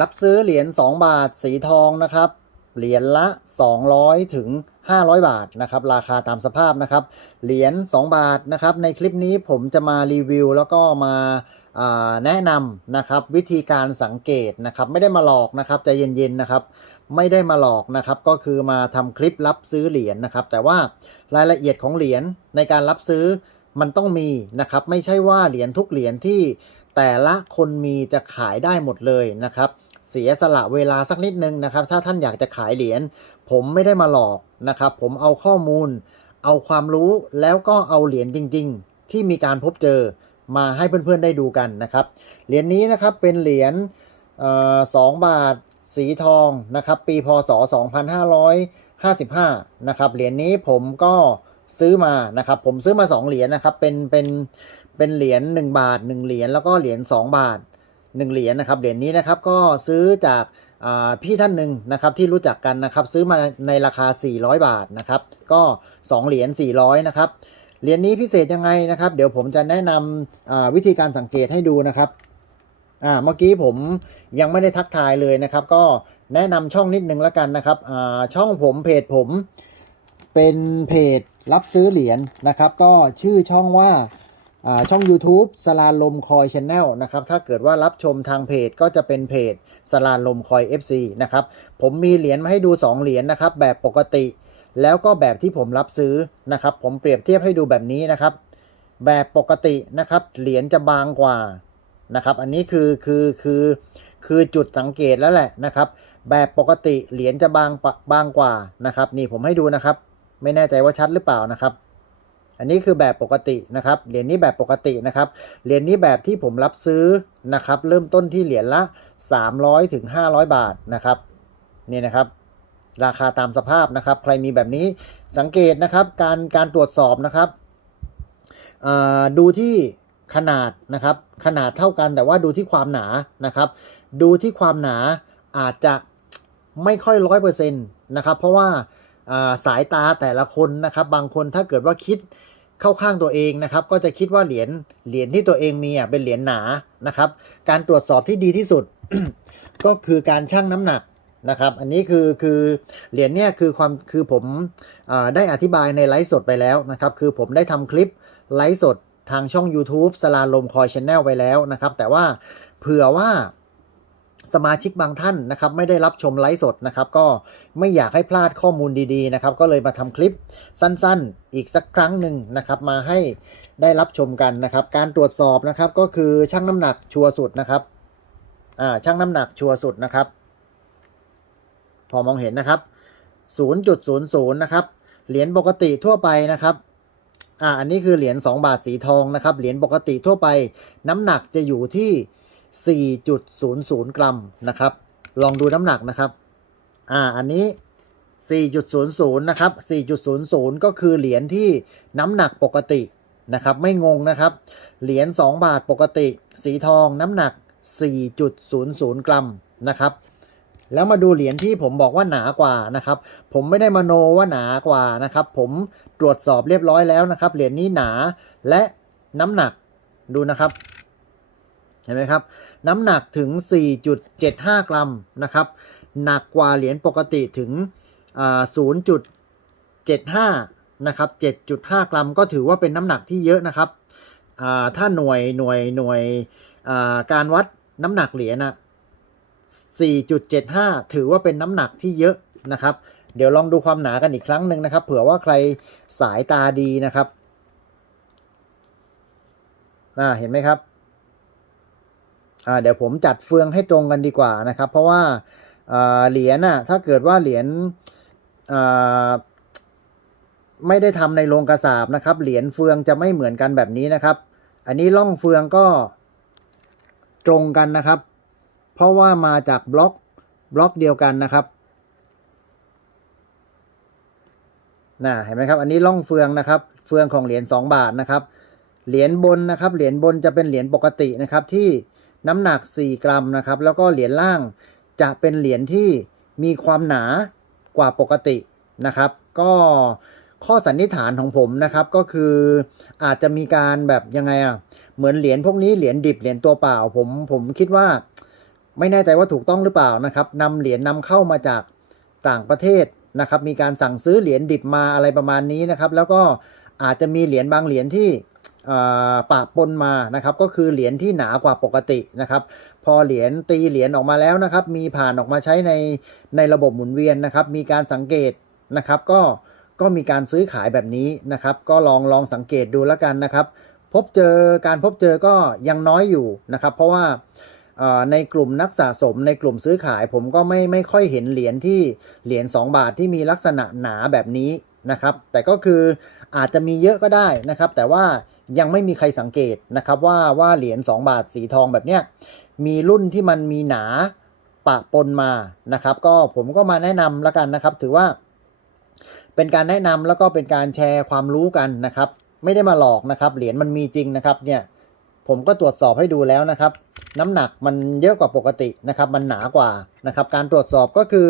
รับซื้อเหรียญ2บาทสีทองนะครับ เหรียญละ 200 ถึง 500 บาทนะครับ ราคาตามสภาพนะครับ เหรียญ2บาทนะครับ ในคลิปนี้ผมจะมารีวิว แล้วก็มาาแนะนำนะครับ วิธีการสังเกตนะครับ ไม่ได้มาหลอกนะครับใจเย็นๆนะครับ ไม่ได้มาหลอกนะครับ ก็คือมาทำคลิปรับซื้อเหรียญนะครับ แต่ว่ารายละเอียดของเหรียญในการรับซื้อมันต้องมีนะครับ ไม่ใช่ว่าเหรียญทุกเหรียญที่ แต่ละคนมีจะขายได้หมดเลยนะครับ เสียสละเวลาสักนิดนึงนะครับ ถ้าท่านอยากจะขายเหรียญผมไม่ได้มาหลอกนะครับ ผมเอาข้อมูล เอาความรู้แล้วก็เอาเหรียญจริง ๆ ที่มีการพบเจอมาให้เพื่อนๆได้ดูกันนะครับ เหรียญนี้นะครับเป็นเหรียญสองบาทสีทองนะครับปีพศ 2555 นะครับเหรียญนี้ผมก็ซื้อมานะครับ ผมซื้อมา 2 เหรียญนะครับเป็นเป็น เป็นเหรียญ1บาท 1 เหรียญแล้วก็เหรียญ2บาท 1 เหรียญนะครับเหรียญนี้นะครับก็ซื้อจากพี่ท่านหนึ่งนะครับที่รู้จักกันนะครับซื้อมาในราคา 400 บาทนะครับก็ 2 เหรียญ400นะครับเหรียญนี้พิเศษยังไงนะครับ เดี๋ยวผมจะแนะนำอ่าวิธีการสังเกตให้ดูนะครับอ่าเมื่อกี้ผมยังไม่ได้ทักทายเลยนะครับ ก็แนะนำช่องนิดนึงแล้วกันนะครับอ่าช่องผมเพจผมเป็นเพจรับซื้อเหรียญนะครับ ก็ชื่อช่องว่า ช่อง YouTube สลาลมคอยช n แนลนะครับ ถ้าเกิดว่ารับชมทางเพจก็จะเป็นเพจสลาลมคอย FC นะครับ ผมมีเหรียญมาให้ดู 2 เหรียญนะครับ แบบปกติ แล้วก็แบบที่ผมรับซื้อนะครับ ผมเปรียบเทียบให้ดูแบบนี้นะครับ แบบปกตินะครับ เหรียญจะบางกว่านะครับ อันนี้คือคือคือคือจุดสังเกตแล้วแหละนะครับ แบบปกติเหรียญจะบางบางกว่านะครับ นี่ผมให้ดูนะครับ ไม่แน่ใจว่าชัดหรือเปล่านะครับ อันนี้คือแบบปกตินะครับเหรียญนี้แบบปกตินะครับเหรียญนี้แบบที่ผมรับซื้อนะครับเริ่มต้นที่เหรียญละ 300ถึง500 บาทนะครับนี่นะครับราคาตามสภาพนะครับใครมีแบบนี้สังเกตนะครับการการตรวจสอบนะครับดูที่ขนาดนะครับขนาดเท่ากันแต่ว่าดูที่ความหนานะครับดูที่ความหนาอาจจะไม่ค่อยร้อยเปอร์เซ็นต์นะครับเพราะว่าสายตาแต่ละคนนะครับบางคนถ้าเกิดว่าคิด เข้าข้างตัวเองนะครับ ก็จะคิดว่าเหรียญเหรียญที่ตัวเองมีอะเป็นเหรียญหนานะครับ การตรวจสอบที่ดีที่สุด ก็คือการชั่งน้ำหนักนะครับ อันนี้คือคือเหรียญเนี่ยคือความคือผมอ่าได้อธิบายในไลฟ์สดไปแล้วนะครับ คือผมได้ทำคลิปไลฟ์สดทางช่อง YouTube สลาลมคอยชแนลไปแล้วนะครับ แต่ว่าเผื่อว่า สมาชิกบางท่านนะครับไม่ได้รับชมไลฟ์สดนะครับก็ไม่อยากให้พลาดข้อมูลดีๆนะครับก็เลยมาทำคลิปสั้นๆ อีกสักครั้งหนึ่งนะครับมาให้ได้รับชมกันนะครับ การตรวจสอบนะครับก็คือชั่งน้ำหนักชัวร์สุดนะครับอ่าชั่งน้ำหนักชัวร์สุดนะครับ พอมองเห็นนะครับ 0.00 นะครับเหรียญปกติทั่วไปนะครับอ่าอันนี้คือเหรียญ2บาทสีทองนะครับเหรียญปกติทั่วไป น้ำหนักจะอยู่ที่ 4.00 กรัมนะครับ ลองดูน้ำหนักนะครับ อ่า อันนี้ 4.00 นะครับ 4.00 ก็คือเหรียญที่น้ำหนักปกตินะครับ ไม่งงนะครับ เหรียญ 2 บาทปกติ สีทองน้ำหนัก 4.00 กรัมนะครับ แล้วมาดูเหรียญที่ผมบอกว่าหนากว่านะครับ ผมไม่ได้มโนว่าหนากว่านะครับ ผมตรวจสอบเรียบร้อยแล้วนะครับ เหรียญนี้หนาและน้ำหนักดูนะครับ เห็นไหมครับ น้ำหนักถึง 4.75 กรัมนะครับ หนักกว่าเหรียญปกติถึง 0.75 นะครับ 7.5 กรัมก็ถือว่าเป็นน้ำหนักที่เยอะนะครับ ถ้าหน่วยหน่วยหน่วยการวัดน้ำหนักเหรียญนะ4.75 ถือว่าเป็นน้ำหนักที่เยอะนะครับ เดี๋ยวลองดูความหนากันอีกครั้งหนึ่งนะครับ เผื่อว่าใครสายตาดีนะครับเห็นไหมครับ เดี๋ยวผมจัดเฟืองให้ตรงกันดีกว่านะครับ เพราะว่าเหรียญน่ะถ้าเกิดว่าเหรียญไม่ได้ทำในโรงกระสาบนะครับ เหรียญเฟืองจะไม่เหมือนกันแบบนี้นะครับ อันนี้ล่องเฟืองก็ตรงกันนะครับ เพราะว่ามาจากบล็อกบล็อกเดียวกันนะครับน่ะเห็นไหมครับ อันนี้ล่องเฟืองนะครับ เฟืองของเหรียญ2บาทนะครับ เหรียญบนนะครับ เหรียญบนจะเป็นเหรียญปกตินะครับที่ น้ำหนัก 4 กรัมนะครับ แล้วก็เหรียญล่างจะเป็นเหรียญที่มีความหนากว่าปกตินะครับ ก็ข้อสันนิษฐานของผมนะครับก็คืออาจจะมีการแบบยังไงอะเหมือนเหรียญพวกนี้เหรียญดิบเหรียญตัวเปล่าผมผมคิดว่า ไม่แน่ใจว่าถูกต้องหรือเปล่านะครับนำเหรียญนำเข้ามาจากต่างประเทศนะครับ มีการสั่งซื้อเหรียญดิบมาอะไรประมาณนี้นะครับ แล้วก็อาจจะมีเหรียญบางเหรียญที่ ปะปนมานะครับ ก็คือเหรียญที่หนากว่าปกตินะครับ พอเหรียญตีเหรียญออกมาแล้วนะครับ มีผ่านออกมาใช้ในในระบบหมุนเวียนนะครับ มีการสังเกตนะครับ ก็ก็มีการซื้อขายแบบนี้นะครับ ก็ลองลองสังเกตดูแล้วกันนะครับ พบเจอการพบเจอก็ยังน้อยอยู่นะครับ เพราะว่าในกลุ่มนักสะสมในกลุ่มซื้อขายผมก็ไม่ไม่ค่อยเห็นเหรียญที่เหรียญ2 บาทที่มีลักษณะหนาแบบนี้นะครับ แต่ก็คืออาจจะมีเยอะก็ได้นะครับ แต่ว่า ยังไม่มีใครสังเกตนะครับว่าว่าเหรียญ2บาทสีทองแบบเนี้ยมีรุ่นที่มันมีหนาปะปนมานะครับ ก็ผมก็มาแนะนำแล้วกันนะครับ ถือว่า เป็นการแนะนำแล้วก็เป็นการแชร์ความรู้กันนะครับ ไม่ได้มาหลอกนะครับ เหรียญมันมีจริงนะครับเนี่ยผมก็ตรวจสอบให้ดูแล้วนะครับ น้ำหนักมันเยอะกว่าปกตินะครับ มันหนากว่านะครับ การตรวจสอบก็คือ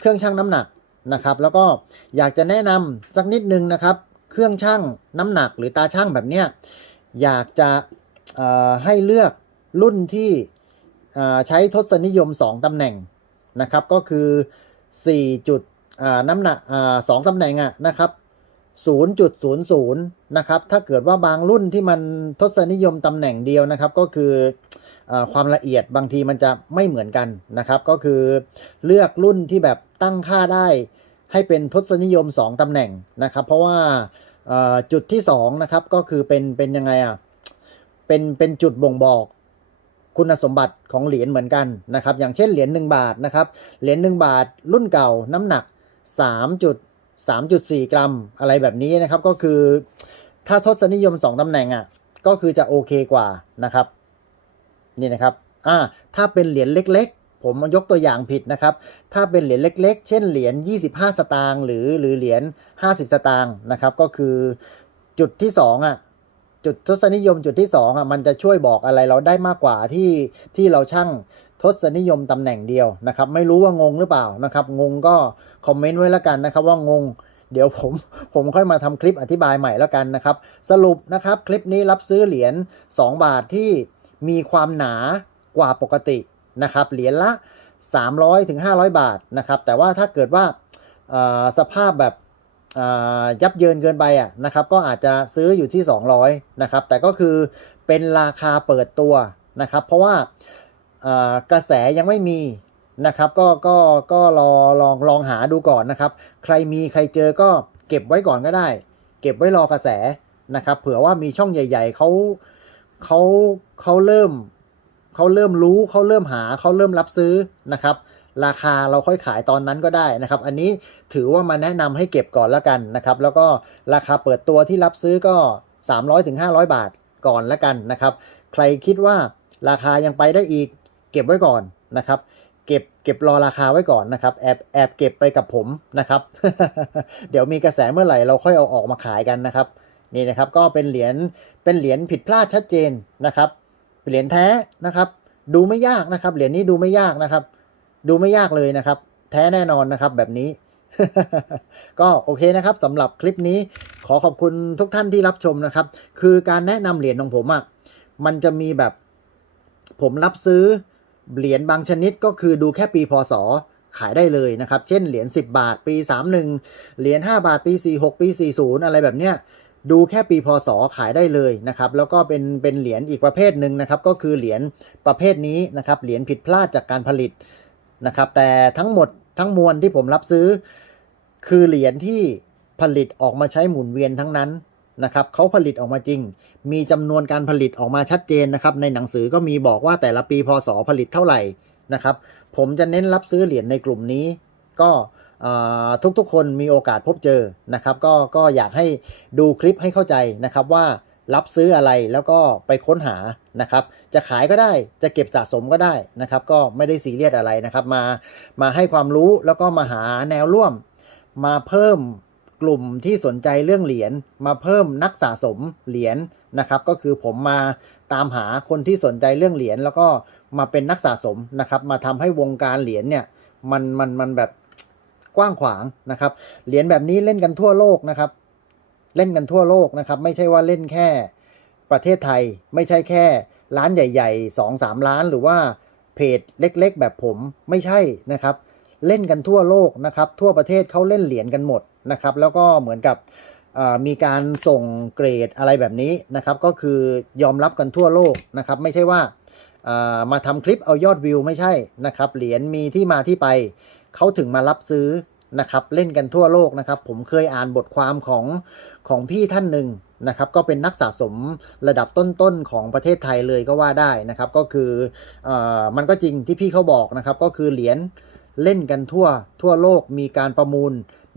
เครื่องชั่งน้ำหนักนะครับ แล้วก็อยากจะแนะนำสักนิดนึงนะครับ เครื่องชั่งน้ำหนักหรือตาชั่งแบบเนี้ยอยากจะให้เลือกรุ่นที่ใช้ทศนิยม 2ตำแหน่งนะครับ ก็คือ4จุดน้ำหนักสองตำแหน่งอะนะครับ0.00 นะครับ ถ้าเกิดว่าบางรุ่นที่มันทศนิยมตำแหน่งเดียวนะครับ ก็คืออความละเอียดบางทีมันจะไม่เหมือนกันนะครับ ก็คือเลือกรุ่นที่แบบตั้งค่าได้ให้เป็นทศนิยม 2ตำแหน่งนะครับ เพราะว่า จุดที่2นะครับก็คือเป็นเป็นยังไงอะเป็นเป็นจุดบ่งบอกคุณสมบัติของเหรียญเหมือนกันนะครับ อย่างเช่นเหรียญ1บาทนะครับเหรียญ1บาทรุ่นเก่าน้ำหนัก3จุด3.4 กรัมอะไรแบบนี้นะครับ ก็คือถ้าทศนิยม 2ตำแหน่งอะก็คือจะโอเคกว่านะครับ นี่นะครับอ่าถ้าเป็นเหรียญเล็ก ผมยกตัวอย่างผิดนะครับ ถ้าเป็นเหรียญเล็ก ๆ เช่นเหรียญ25 สตางค์หรือหรือเหรียญ50 สตางค์นะครับ ก็คือจุดที่2อะจุดทศนิยมจุดที่2อะมันจะช่วยบอกอะไรเราได้มากกว่าที่ที่เราช่างทศนิยมตำแหน่งเดียวนะครับ ไม่รู้ว่างงหรือเปล่านะครับ งงก็คอมเมนต์ไว้แล้วกันนะครับว่างงเดี๋ยวผมผมค่อยมาทำคลิปอธิบายใหม่แล้วกันนะครับ สรุปนะครับ คลิปนี้รับซื้อเหรียญ2บาทที่มีความหนากว่าปกติ นะครับเหรียญละ 300ถึง500 บาทนะครับแต่ว่าถ้าเกิดว่าสภาพแบบยับเยินเกินไปอะนะครับก็อาจจะซื้ออยู่ที่ 200นะครับแต่ก็คือเป็นราคาเปิดตัวนะครับ เพราะว่ากระแสยังไม่มีนะครับก็ก็ก็รอลองลองหาดูก่อนนะครับ ใครมีใครเจอก็เก็บไว้ก่อนก็ได้ เก็บไว้รอกระแสนะครับ เผื่อว่ามีช่องใหญ่ ๆเขาเขาเขาเริ่ม เขาเริ่มรู้เขาเริ่มหาเขาเริ่มรับซื้อนะครับราคาเราค่อยขายตอนนั้นก็ได้นะครับ อันนี้ถือว่ามาแนะนำให้เก็บก่อนแล้วกันนะครับ แล้วก็ราคาเปิดตัวที่รับซื้อก็300ถึง500 บาทก่อนแล้วกันนะครับ ใครคิดว่าราคายังไปได้อีก เก็บไว้ก่อนนะครับ เก็บเก็บรอราคาไว้ก่อนนะครับ แอบแอบเก็บไปกับผมนะครับ เดี๋ยวมีกระแสเมื่อไหร่เราค่อยเอาออกมาขายกันนะครับ นี่นะครับก็เป็นเหรียญเป็นเหรียญผิดพลาดชัดเจนนะครับ เหรียญแท้นะครับ ดูไม่ยากนะครับ เหรียญนี้ดูไม่ยากนะครับ ดูไม่ยากเลยนะครับ แท้แน่นอนนะครับแบบนี้ ก็โอเคนะครับสำหรับคลิปนี้ขอขอบคุณทุกท่านที่รับชมนะครับ คือการแนะนำเหรียญของผมอะ่ะมันจะมีแบบผมรับซื้อเหรียญบางชนิดก็คือดูแค่ปีพศขายได้เลยนะครับ เช่นเหรียญ10 บาทปี 31 เหรียญ5บาทปี 46 ปี 40 อะไรแบบเนี้ย ดูแค่ปีพศขายได้เลยนะครับ แล้วก็เป็นเป็นเหรียญอีกประเภทหนึ่งนะครับ ก็คือเหรียญประเภทนี้นะครับ เหรียญผิดพลาดจากการผลิตนะครับ แต่ทั้งหมดทั้งมวลที่ผมรับซื้อ คือเหรียญที่ผลิตออกมาใช้หมุนเวียนทั้งนั้นนะครับเขาผลิตออกมาจริง มีจำนวนการผลิตออกมาชัดเจนนะครับ ในหนังสือก็มีบอกว่าแต่ละปีพศผลิตเท่าไหร่นะครับ ผมจะเน้นรับซื้อเหรียญในกลุ่มนี้ ก็ ทุกๆ คนมีโอกาสพบเจอนะครับ ก็ก็อยากให้ดูคลิปให้เข้าใจนะครับว่ารับซื้ออะไรแล้วก็ไปค้นหานะครับ จะขายก็ได้จะเก็บสะสมก็ได้นะครับ ก็ไม่ได้ซีเรียสอะไรนะครับ มามาให้ความรู้แล้วก็มาหาแนวร่วม มาเพิ่มกลุ่มที่สนใจเรื่องเหรียญมาเพิ่มนักสะสมเหรียญนะครับ ก็คือผมมาตามหาคนที่สนใจเรื่องเหรียญแล้วก็มาเป็นนักสะสมนะครับ มาทำให้วงการเหรียญเนี่ยมันมันมันแบบ กว้างขวางนะครับ เหรียญแบบนี้เล่นกันทั่วโลกนะครับ เล่นกันทั่วโลกนะครับ ไม่ใช่ว่าเล่นแค่ประเทศไทย ไม่ใช่แค่ร้านใหญ่ๆสองสามล้าน หรือว่าเพจเล็กๆ แบบผมไม่ใช่นะครับ เล่นกันทั่วโลกนะครับ ทั่วประเทศเขาเล่นเหรียญกันหมดนะครับ แล้วก็เหมือนกับมีการส่งเกรดอะไรแบบนี้นะครับ ก็คือยอมรับกันทั่วโลกนะครับ ไม่ใช่ว่ามาทำคลิปเอายอดวิวไม่ใช่นะครับ เหรียญมีที่มาที่ไป เขาถึงมารับซื้อนะครับ เล่นกันทั่วโลกนะครับ ผมเคยอ่านบทความของของพี่ท่านหนึ่งนะครับ ก็เป็นนักสะสมระดับต้นๆของประเทศไทยเลยก็ว่าได้นะครับ ก็คืออมันก็จริงที่พี่เขาบอกนะครับ ก็คือเหรียญเล่นกันทั่วทั่วโลกมีการประมูล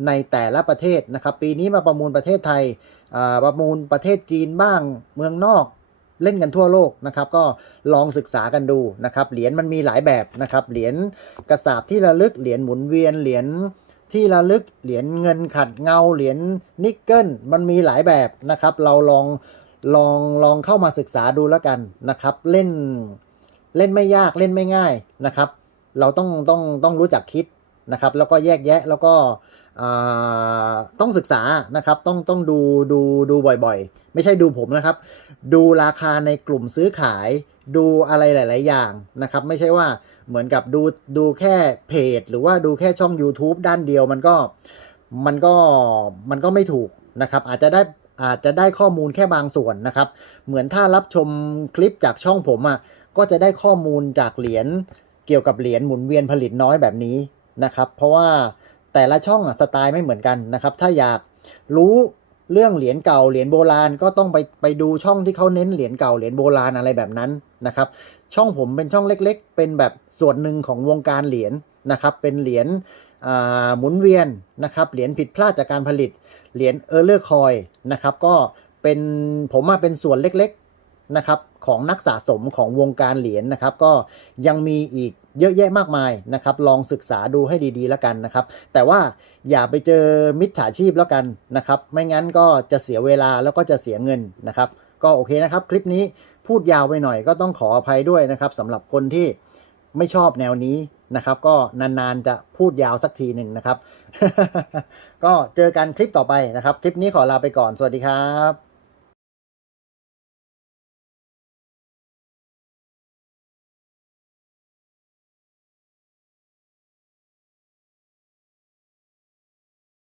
ในแต่ละประเทศนะครับ ปีนี้มาประมูลประเทศไทยประมูลประเทศจีนบ้างเมืองนอก เล่นกันทั่วโลกนะครับ ก็ลองศึกษากันดูนะครับ เหรียญมันมีหลายแบบนะครับ เหรียญกระสาบที่ระลึก เหรียญหมุนเวียน เหรียญที่ระลึก เหรียญเงินขัดเงา เหรียญนิกเกิล มันมีหลายแบบนะครับ เราลองลองลองเข้ามาศึกษาดูแล้วกันนะครับ เล่นเล่นไม่ยากเล่นไม่ง่ายนะครับ เราต้องต้องต้องรู้จักคิด นะครับ แล้วก็แยกแยะแล้วก็ต้องศึกษานะครับ ต้องต้องดูดูดูบ่อยๆ ไม่ใช่ดูผมนะครับ ดูราคาในกลุ่มซื้อขาย ดูอะไรหลาย ๆ อย่างนะครับ ไม่ใช่ว่าเหมือนกับดูดูแค่เพจ หรือว่าดูแค่ช่อง YouTube ด้านเดียวมันก็มันก็มันก็ไม่ถูกนะครับ อาจจะได้อาจจะได้ข้อมูลแค่บางส่วนนะครับ เหมือนถ้ารับชมคลิปจากช่องผมอะ่ะก็จะได้ข้อมูลจากเหรียญเกี่ยวกับเหรียญหมุนเวียนผลิตน้อยแบบนี้ นะครับ เพราะว่าแต่ละช่องสไตล์ไม่เหมือนกันนะครับ ถ้าอยากรู้เรื่องเหรียญเก่าเหรียญโบราณก็ต้องไปไปดูช่องที่เขาเน้นเหรียญเก่าเหรียญโบราณอะไรแบบนั้นนะครับ ช่องผมเป็นช่องเล็ก ๆ เป็นแบบส่วนหนึ่งของวงการเหรียญนะครับ เป็นเหรียญหมุนเวียนนะครับ เหรียญผิดพลาดจากการผลิตเหรียญเออร์เลอร์คอยนะครับ ก็เป็นผมมาเป็นส่วนเล็กๆนะครับของนักสะสมของวงการเหรียญนะครับ ก็ยังมีอีก เยอะแยะมากมายนะครับ ลองศึกษาดูให้ดีๆแล้วกันนะครับ แต่ว่าอย่าไปเจอมิจฉาชีพแล้วกันนะครับ ไม่งั้นก็จะเสียเวลาแล้วก็จะเสียเงินนะครับ ก็โอเคนะครับ คลิปนี้พูดยาวไปหน่อยก็ต้องขออภัยด้วยนะครับสำหรับคนที่ไม่ชอบแนวนี้นะครับ ก็นานๆจะพูดยาวสักทีหนึ่งนะครับ ก็เจอกันคลิปต่อไปนะครับ คลิปนี้ขอลาไปก่อนสวัสดีครับ